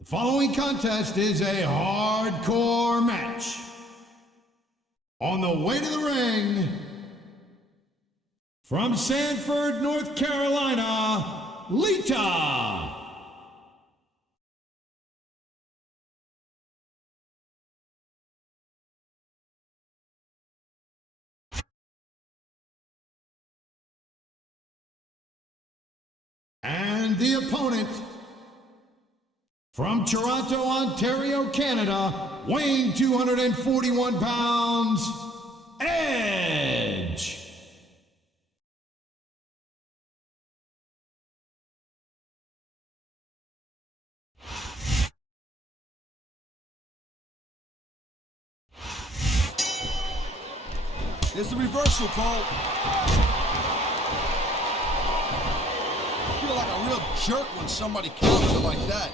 The following contest is a hardcore match. On the way to the ring, from Sanford, North Carolina, Lita. And the opponent, from Toronto, Ontario, Canada, weighing 241 pounds, Edge. There's the reversal, Cole. I feel like a real jerk when somebody counters it like that.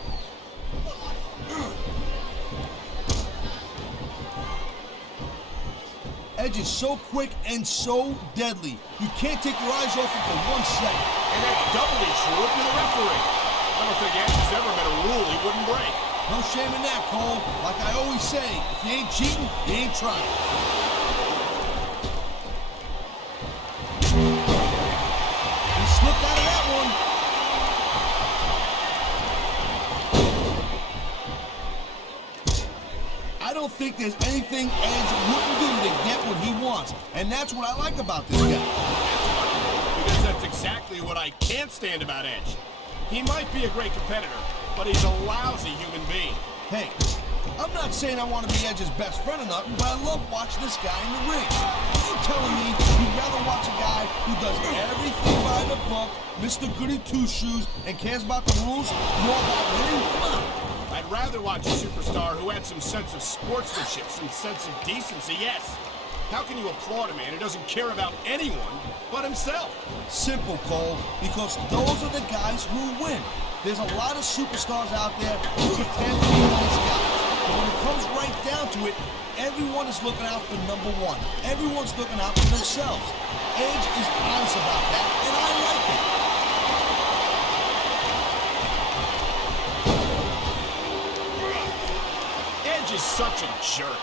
Edge is so quick and so deadly. You can't take your eyes off him for 1 second. And that's doubly true if you're the referee. I don't think Edge has ever met a rule he wouldn't break. No shame in that, Cole. Like I always say, if you ain't cheating, you ain't trying. He slipped out of that one. I don't think there's anything Edge wouldn't do to get what he wants. And that's what I like about this guy. Because that's exactly what I can't stand about Edge. He might be a great competitor, but he's a lousy human being. Hey, I'm not saying I want to be Edge's best friend or nothing, but I love watching this guy in the ring. Are you telling me you'd rather watch a guy who does everything by the book, Mr. Goody Two-Shoes, and cares about the rules more about winning? Come on. I'd rather watch a superstar who had some sense of sportsmanship, some sense of decency, yes. How can you applaud a man who doesn't care about anyone but himself? Simple, Cole, because those are the guys who win. There's a lot of superstars out there who pretend to be nice guys. But when it comes right down to it, everyone is looking out for number one. Everyone's looking out for themselves. Edge is honest about that, and I like it. Edge is such a jerk.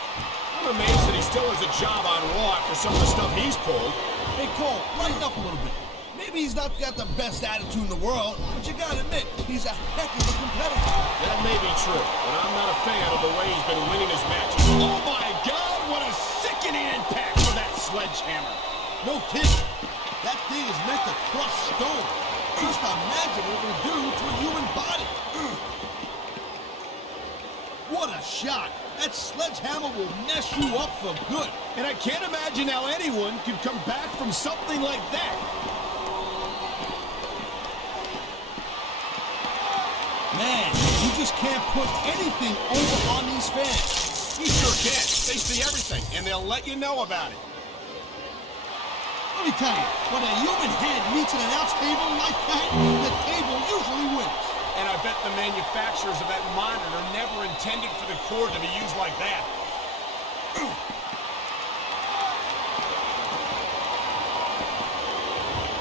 I'm amazed that he still has a job on Raw after some of the stuff he's pulled. Hey, Cole, lighten up a little bit. Maybe he's not got the best attitude in the world, but you gotta admit, he's a heck of a competitor. That may be true, but I'm not a fan of the way he's been winning his matches. Oh my God, what a sickening impact for that sledgehammer. No kidding. That thing is meant to crush stone. Just imagine what it would do to a human body. What a shot. That sledgehammer will mess you up for good. And I can't imagine how anyone could come back from something like that. Man, you just can't put anything over on these fans. You sure can. They see everything, and they'll let you know about it. Let me tell you, when a human head meets an announce table like that, the table usually wins. And I bet the manufacturers of that monitor never intended for the cord to be used like that.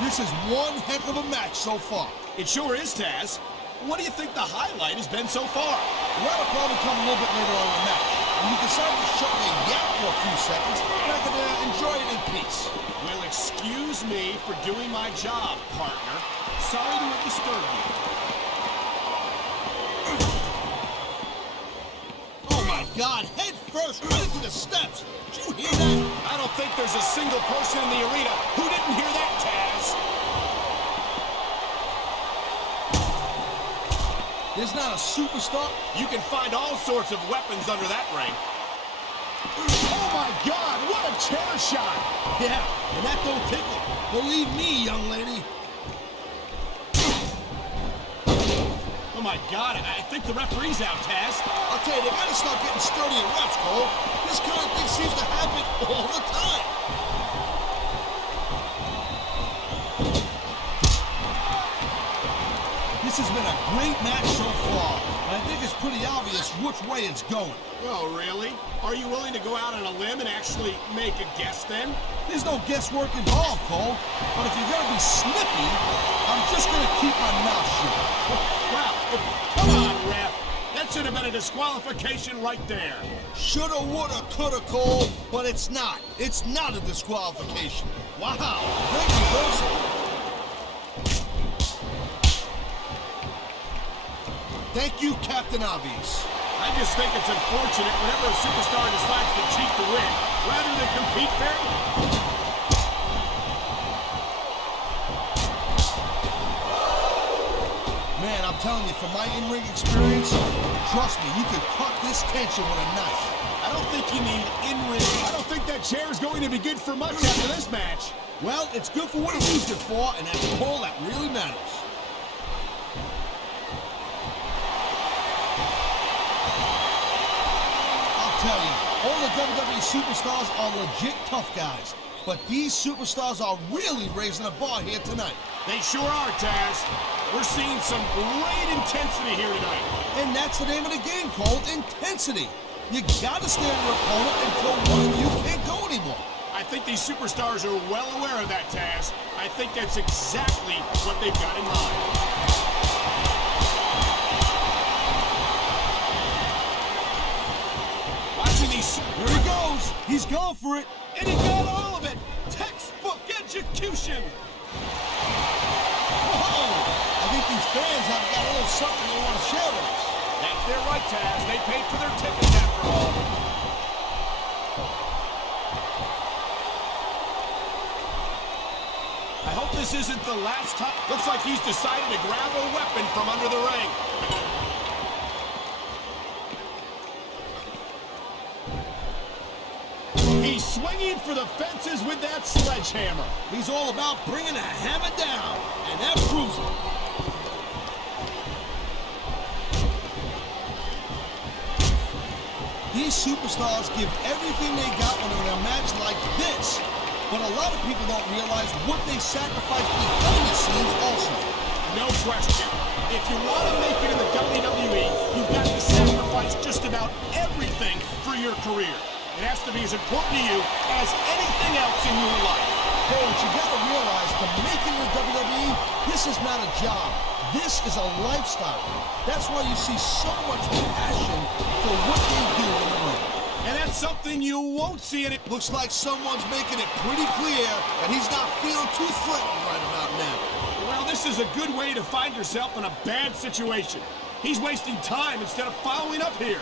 This is one heck of a match so far. It sure is, Taz. What do you think the highlight has been so far? Well, it'll probably come a little bit later on in the match. When you decide to shut me yap for a few seconds, and I can enjoy it in peace. Well, excuse me for doing my job, partner. Sorry to have disturbed you. Oh my God, head first, right into the steps. Did you hear that? I don't think there's a single person in the arena who didn't hear that, Taz. There's not a superstar. You can find all sorts of weapons under that ring. Oh my God, what a chair shot! Yeah, and that don't tickle. Believe me, young lady. Oh my God, I think the referee's out, Taz. I'll tell you, they gotta start getting sturdier refs, Cole. This kind of thing seems to happen all the time. This has been a great match so far, and I think it's pretty obvious which way it's going. Oh, really? Are you willing to go out on a limb and actually make a guess then? There's no guesswork involved, Cole. But if you're gonna be snippy, I'm just gonna keep my mouth shut. Wow, come on, ref. That's should have been a disqualification right there. Shoulda, woulda, coulda, Cole, but it's not. It's not a disqualification. Wow, great reversal. Thank you, Captain Obvious. I just think it's unfortunate whenever a superstar decides to cheat to win, rather than compete fairly. Man, I'm telling you, from my in-ring experience, trust me, you could cut this tension with a knife. I don't think you need in-ring. I don't think that chair is going to be good for much after this match. Well, it's good for what he used it for, and that's all that really matters. I'll tell you, all the WWE superstars are legit tough guys, but these superstars are really raising the bar here tonight. They sure are, Taz. We're seeing some great intensity here tonight. And that's the name of the game, Cole, intensity. You gotta stand your opponent until one of you can't go anymore. I think these superstars are well aware of that, Taz. I think that's exactly what they've got in mind. Watching these... Here he goes. He's going for it. And he got all of it. Textbook execution. Whoa! I think these fans have got a little something they want to share with us. That's their right, Taz. They paid for their tickets after all. I hope this isn't the last time. Looks like he's decided to grab a weapon from under the ring. He's swinging for the fences with that sledgehammer. He's all about bringing a hammer down, and that proves it. These superstars give everything they got when they're in a match like this. But a lot of people don't realize what they sacrifice behind the scenes also. No question. If you want to make it in the WWE, you've got to sacrifice just about everything for your career. It has to be as important to you as anything else in your life. Hey, what you gotta realize, to make it in the WWE, this is not a job. This is a lifestyle. That's why you see so much passion for what they do in the ring. And that's something you won't see in it. Looks like someone's making it pretty clear that he's not feeling too threatened right about now. Well, this is a good way to find yourself in a bad situation. He's wasting time instead of following up here.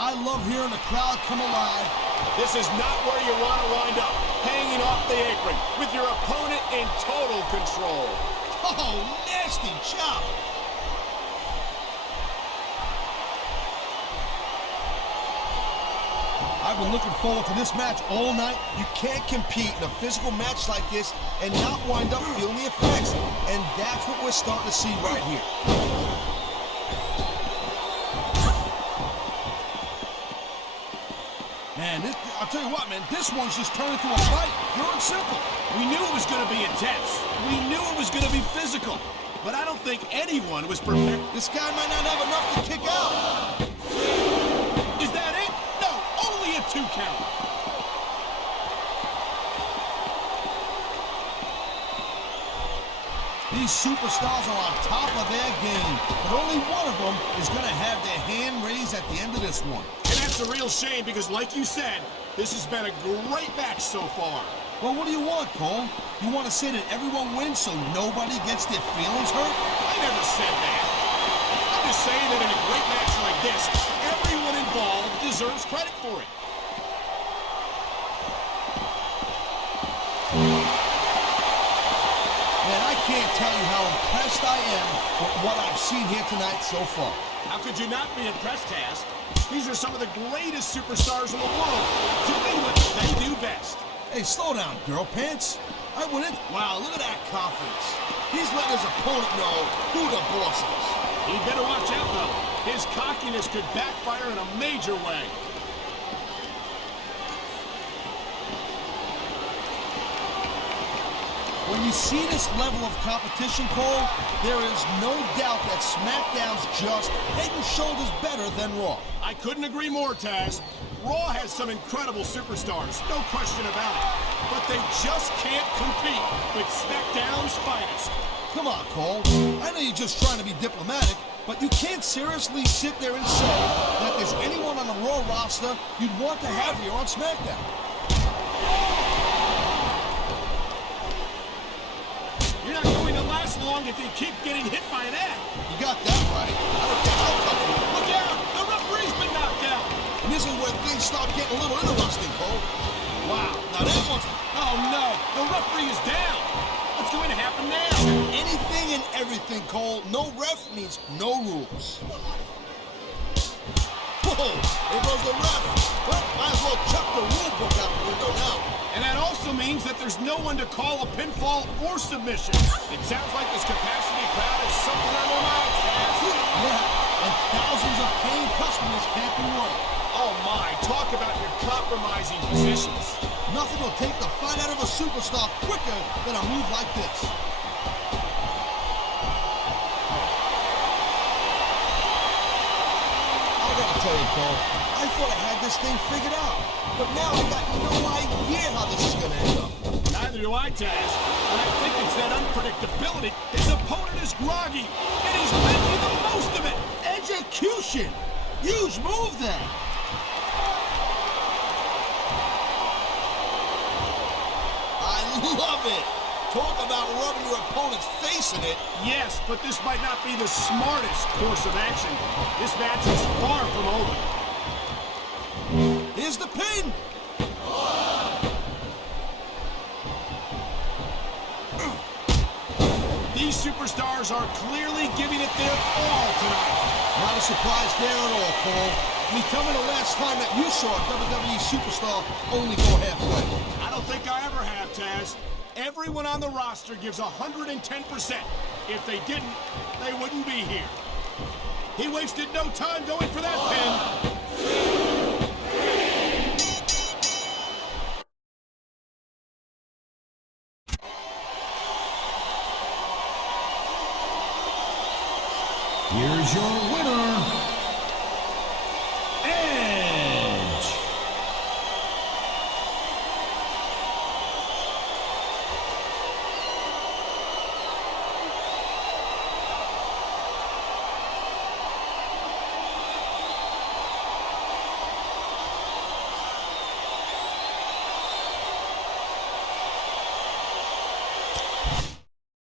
I love hearing the crowd come alive. This is not where you want to wind up, hanging off the apron, with your opponent in total control. Oh, nasty chop. I've been looking forward to this match all night. You can't compete in a physical match like this and not wind up feeling the effects. And that's what we're starting to see right here. Man, I'll tell you what, man, this one's just turned into a fight, pure and simple. We knew it was going to be intense. We knew it was going to be physical. But I don't think anyone was prepared. This guy might not have enough to kick out. Is that it? No, only a 2 count. These superstars are on top of their game, but only one of them is going to have their hand raised at the end of this one. And that's a real shame because, like you said, this has been a great match so far. Well, what do you want, Cole? You want to say that everyone wins so nobody gets their feelings hurt? I never said that. I'm just saying that in a great match like this, everyone involved deserves credit for it. Man, I can't tell you how impressed I am with what I've seen here tonight so far. How could you not be impressed, Taz? These are some of the greatest superstars in the world, doing what they do best. Hey, slow down, girl pants. I wouldn't. Wow, look at that confidence. He's letting his opponent know who the boss is. He'd better watch out, though. His cockiness could backfire in a major way. When you see this level of competition, Cole, there is no doubt that SmackDown's just head and shoulders better than Raw. I couldn't agree more, Taz. Raw has some incredible superstars, no question about it. But they just can't compete with SmackDown's finest. Come on, Cole. I know you're just trying to be diplomatic, but you can't seriously sit there and say that there's anyone on the Raw roster you'd want to have here on SmackDown. You're not going to last long if you keep getting hit by that. You got that right. I don't care how tough you are. Look out! The referee's been knocked out. And this is where things start getting a little interesting, Cole. Wow. Now that one's... Oh no! The referee is down. What's going to happen now? Anything and everything, Cole. No ref means no rules. Whoa! There goes the ref. Well, might as well chuck the rule book out the window now. And that also means that there's no one to call a pinfall or submission. It sounds like this capacity crowd has something on their minds, Taz. Yeah, and thousands of paying customers can't be wrong. Oh my, talk about your compromising positions. Nothing will take the fight out of a superstar quicker than a move like this. I gotta tell you, Cole, I thought I had this thing figured out. But now I got no idea how this is gonna end up. Neither do I, Taz. And I think it's that unpredictability. His opponent is groggy, and he's making the most of it. Execution! Huge move there. I love it. Talk about rubbing your opponent's face in it. Yes, but this might not be the smartest course of action. This match is far from over. Here's the pin. These superstars are clearly giving it their all tonight. Not a surprise there at all, Cole. I mean, tell me the last time that you saw a WWE superstar only go halfway. I don't think I ever have, Taz. Everyone on the roster gives 110%. If they didn't, they wouldn't be here. He wasted no time going for that pin. Here's your winner